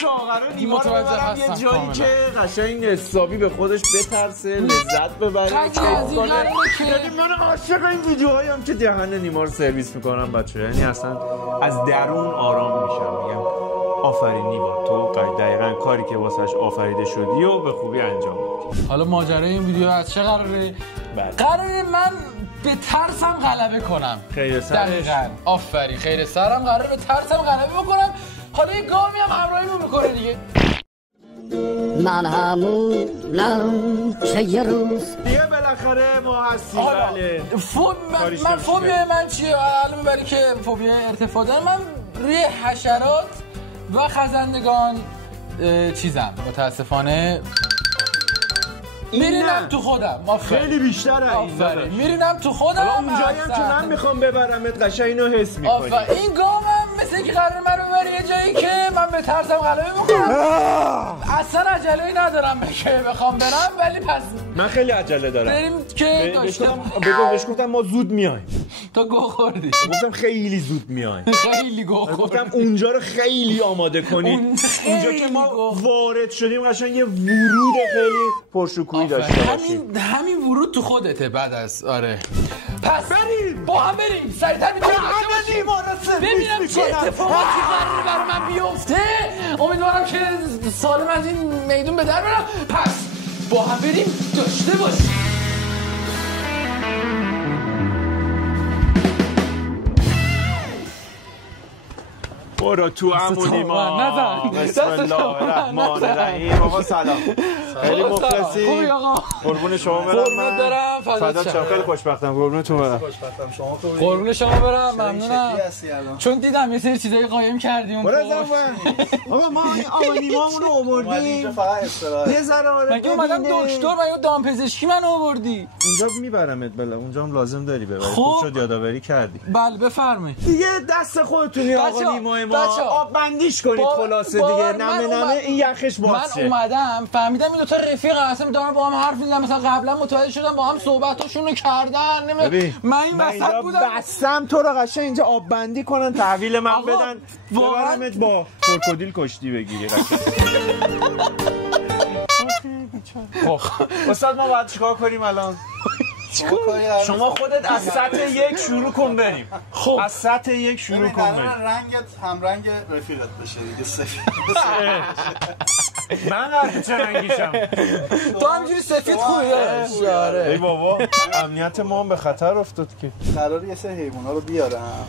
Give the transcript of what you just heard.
چاقر رو نیما رو ببرم یه جایی که قشنگ حسابی به خودش بترسه، لذت ببره، کیف کنه. یعنی من عاشق این ویدیوهایم که دهن نیما رو سرویس میکنم بچه. یعنی اصلا از درون آرام میشم، میگم آفرین نیما، تو دقیقاً کاری که واسش آفریده شدی و به خوبی انجام میدی. حالا ماجرای این ویدیو از چه قراره؟ قراره من به ترسم غلبه کنم. خیر سرش. دقیقاً آفرین، خیر سرم قراره به ترسم غلبه بکنم. حالا یه گامی هم همراهیمون میکنه دیگه. من همونم که یه روز دیگه بالاخره ما هستیم. بله من فوبیا من چیه؟ الان میبری که فوبیا ارتفاع دارم. من روی حشرات و خزندگان چیزم متاسفانه میرینم تو خودم. خیلی بیشتره این داداش. میرینم تو خودم. حالا اونجایی هم که من میخوام ببرمت قشنگ اینو حس میکنی. این گامم مثل که قرار من ببری یه جایی که من به ترسم غلبه بکنم. اصلا عجله‌ای ندارم که بخوام برم، ولی پس من خیلی عجله دارم. بریم که بهش گفتم ما زود میایم. تو گو خوردی. گفتم خیلی زود میایم. خیلی گو خوردی. گفتم اونجا رو خیلی آماده کنید. اونجا که ما وارد شدیم قشنگ یه ورود خیلی پرشکوهی داشته باشیم. همین ورود تو خودته بعد از آره. پس بریم با هم بریم سریعتر ببینم چه اتفاقاتی قراره برای من بیفته. امیدوارم که سالم از این میدون به در برم. پس با هم بریم داشته باشیم. برو تو عمودی ما. بسم الله الرحمن الرحیم. آقا سلام. خیلی مخلصی. خوبی آقا؟ قربون شما برم. قربونت دارم. فدات شم. خیلی خوشبختم. قربونتون برم. خوشبختم. شما خوبی؟ قربون شما برم. ممنونم. چون دیدم یه سری چیزایی قایم کردیم. برو آقا ما آقا نیمامون رو آوردیم. اینجا فقط استراحت. یه ذره آره. مگه اومدم دکتر، مگه دامپزشکی منو آوردی؟ اونجا میبرمت بالا. اونجا هم لازم داری ببری. خوب شد یادآوری کردی. بله بفرمایید. دیگه دست خودتونی آقا نیمای ما. آب بندیش کنید خلاصه دیگه. نمه این یخش باشه. من اومدم فهمیدم این دو تا رفیق هستن دارن با هم حرف میزنن. مثلا قبلا متوجه شدم با هم صحبتاشونو کردن. من این وسط بودم. بستم تو رو قشنگ اینجا آب بندی کنن تحویل من بدن. ببرمت با کروکودیل کشتی بگیری قشنگ. خب استاد ما باید چیکار کنیم الان؟ شما خودت از سطح یک شروع کن بریم. خب از سطح یک شروع کن بریم. رنگت هم رنگ رفیقت بشه دیگه. سفید. من قراره چه رنگیشم؟ تو همینجوری سفید خوبی داره. ای بابا امنیت ما هم به خطر افتاد که. قراره یه سری حیونا رو بیارم